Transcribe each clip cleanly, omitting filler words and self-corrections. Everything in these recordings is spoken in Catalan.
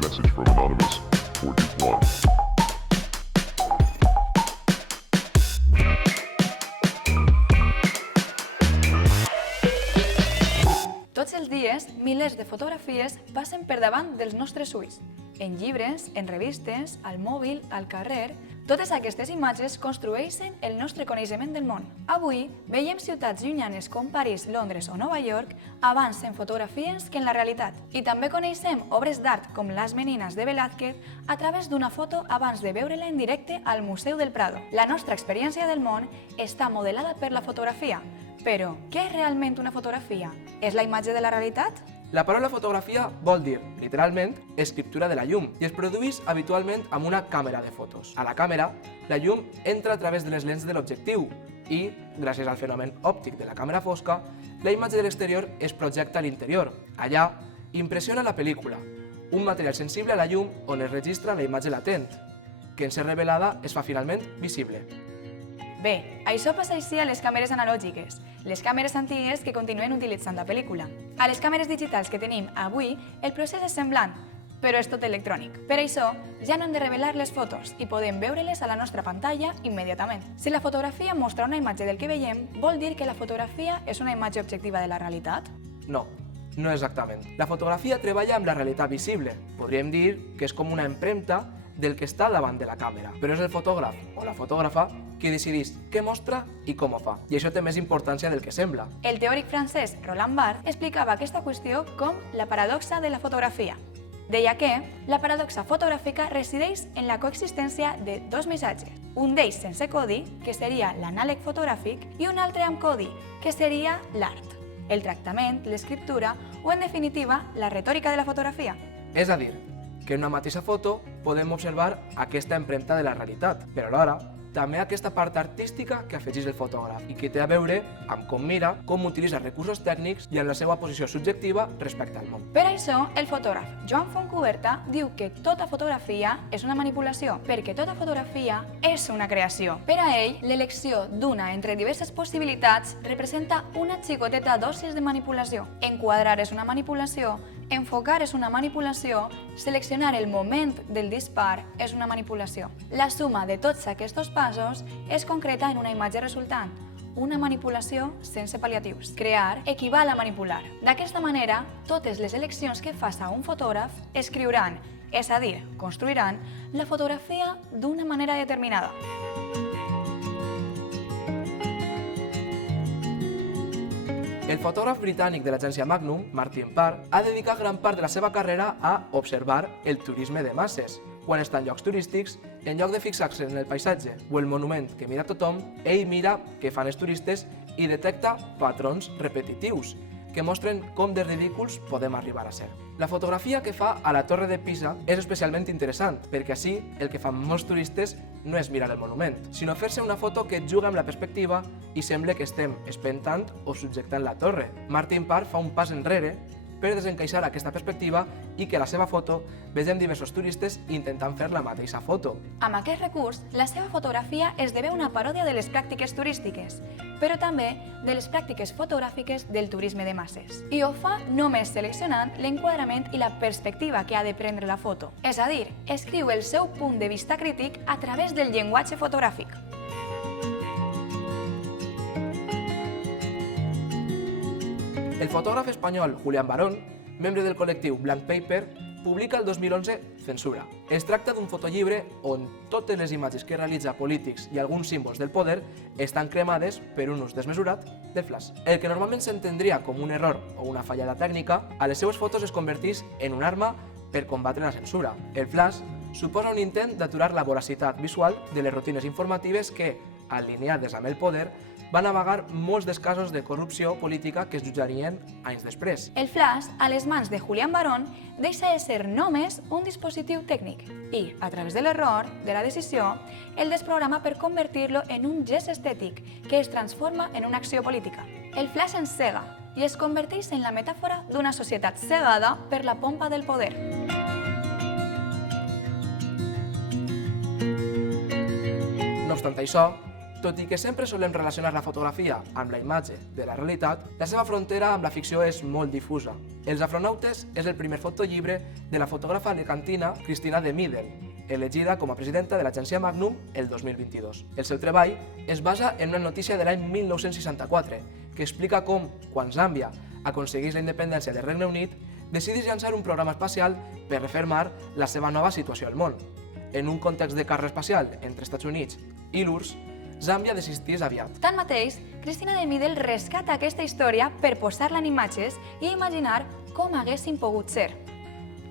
message from Anonymous 41. Tots els dies, milers de fotografies passen per davant dels nostres ulls. En llibres, en revistes, al mòbil, al carrer... Totes aquestes imatges construeixen el nostre coneixement del món. Avui, veiem ciutats llunyanes com París, Londres o Nova York abans en fotografies que en la realitat. I també coneixem obres d'art com Las Meninas de Velázquez a través d'una foto abans de veure-la en directe al Museu del Prado. La nostra experiència del món està modelada per la fotografia. Però, què és realment una fotografia? És la imatge de la realitat? La paraula fotografia vol dir, literalment, escriptura de la llum i es produeix habitualment amb una càmera de fotos. A la càmera, la llum entra a través de les lents de l'objectiu i, gràcies al fenomen òptic de la càmera fosca, la imatge de l'exterior es projecta a l'interior. Allà, impressiona la pel·lícula, un material sensible a la llum on es registra la imatge latent, que en ser revelada es fa finalment visible. Bé, això passa així a les càmeres analògiques, les càmeres antigues que continuen utilitzant la pel·lícula. A les càmeres digitals que tenim avui, el procés és semblant, però és tot electrònic. Per això, ja no hem de revelar les fotos i podem veure-les a la nostra pantalla immediatament. Si la fotografia mostra una imatge del que veiem, vol dir que la fotografia és una imatge objectiva de la realitat? No, no exactament. La fotografia treballa amb la realitat visible. Podríem dir que és com una empremta del que està davant de la càmera, però és el fotògraf o la fotògrafa qui decideix què mostra i com ho fa. I això té més importància del que sembla. El teòric francès Roland Barthes explicava aquesta qüestió com la paradoxa de la fotografia. Deia que la paradoxa fotogràfica resideix en la coexistència de dos missatges, un d'ells sense codi, que seria l'anàleg fotogràfic, i un altre amb codi, que seria l'art, el tractament, l'escriptura o, en definitiva, la retòrica de la fotografia. És a dir, que en una mateixa foto podem observar aquesta empremta de la realitat, però alhora també aquesta part artística que afegeix el fotògraf i que té a veure amb com mira, com utilitza recursos tècnics i en la seva posició subjectiva respecte al món. Per això, el fotògraf Joan Fontcuberta diu que tota fotografia és una manipulació, perquè tota fotografia és una creació. Per a ell, l'elecció d'una entre diverses possibilitats representa una xicoteta dosis de manipulació. Enquadrar és una manipulació, enfocar és una manipulació, seleccionar el moment del dispar és una manipulació. La suma de tots aquests passos es concreta en una imatge resultant, una manipulació sense pal·liatius. Crear equival a manipular. D'aquesta manera, totes les eleccions que faça un fotògraf escriuran, és a dir, construiran, la fotografia d'una manera determinada. El fotògraf britànic de l'agència Magnum, Martin Parr, ha dedicat gran part de la seva carrera a observar el turisme de masses. Quan està en llocs turístics, en lloc de fixar-se en el paisatge o el monument que mira tothom, ell mira què fan els turistes i detecta patrons repetitius que mostren com de ridículs podem arribar a ser. La fotografia que fa a la Torre de Pisa és especialment interessant, perquè així el que fan molts turistes no és mirar el monument, sinó fer-se una foto que juga amb la perspectiva i sembla que estem espentant o subjectant la torre. Martin Parr fa un pas enrere per desencaixar aquesta perspectiva i que a la seva foto vegem diversos turistes intentant fer la mateixa foto. Amb aquest recurs, la seva fotografia esdevé una paròdia de les pràctiques turístiques, però també de les pràctiques fotogràfiques del turisme de masses. I ho fa només seleccionant l'enquadrament i la perspectiva que ha de prendre la foto. És a dir, escriu el seu punt de vista crític a través del llenguatge fotogràfic. El fotògraf espanyol Julián Barón, membre del col·lectiu Blank Paper, publica el 2011 Censura. Es tracta d'un fotollibre on totes les imatges que realitza polítics i alguns símbols del poder estan cremades per un ús desmesurat del flash. El que normalment s'entendria com un error o una fallada tècnica, a les seues fotos es converteix en una arma per combatre la censura. El flash suposa un intent d'aturar la voracitat visual de les rutines informatives que, alineades amb el poder, van amagar molts dels casos de corrupció política que es jutjarien anys després. El flash, a les mans de Julián Barón, deixa de ser només un dispositiu tècnic i, a través de l'error, de la decisió, el desprograma per convertir-lo en un gest estètic que es transforma en una acció política. El flash ens cega i es converteix en la metàfora d'una societat cegada per la pompa del poder. No obstant això, Tot i que sempre solem relacionar la fotografia amb la imatge de la realitat, la seva frontera amb la ficció és molt difusa. Els afronautes és el primer fotollibre de la fotògrafa alicantina Cristina de Middel, elegida com a presidenta de l'agència Magnum el 2022. El seu treball es basa en una notícia de l'any 1964 que explica com, quan Zàmbia aconsegueix la independència del Regne Unit, decideix llançar un programa espacial per refermar la seva nova situació al món. En un context de guerra espacial entre Estats Units i l'URSS, Zàmbia desisteix aviat. Tanmateix, Cristina de Middel rescata aquesta història per posar-la en imatges i imaginar com haguessin pogut ser.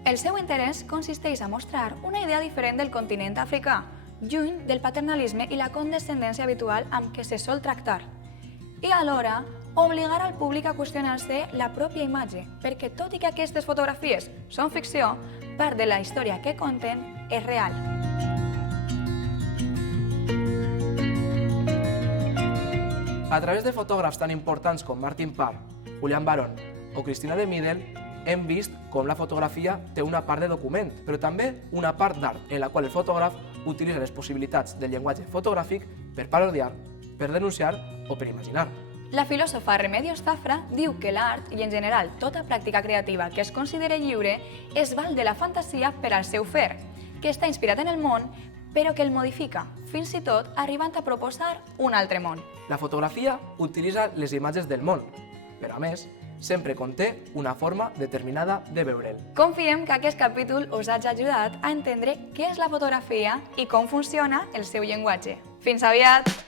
El seu interès consisteix a mostrar una idea diferent del continent africà, lluny del paternalisme i la condescendència habitual amb què se sol tractar. I alhora, obligar al públic a qüestionar-se la pròpia imatge, perquè tot i que aquestes fotografies són ficció, part de la història que conten és real. A través de fotògrafs tan importants com Martin Parr, Julian Barón o Cristina de Middel, hem vist com la fotografia té una part de document, però també una part d'art, en la qual el fotògraf utilitza les possibilitats del llenguatge fotogràfic per parodiar, per denunciar o per imaginar. La filòsofa Remedios Zafra diu que l'art, i en general tota pràctica creativa que es consideri lliure, es val de la fantasia per al seu fer, que està inspirat en el món, però que el modifica, fins i tot arribant a proposar un altre món. La fotografia utilitza les imatges del món, però a més, sempre conté una forma determinada de veure'l. Confiem que aquest capítol us hagi ajudat a entendre què és la fotografia i com funciona el seu llenguatge. Fins aviat!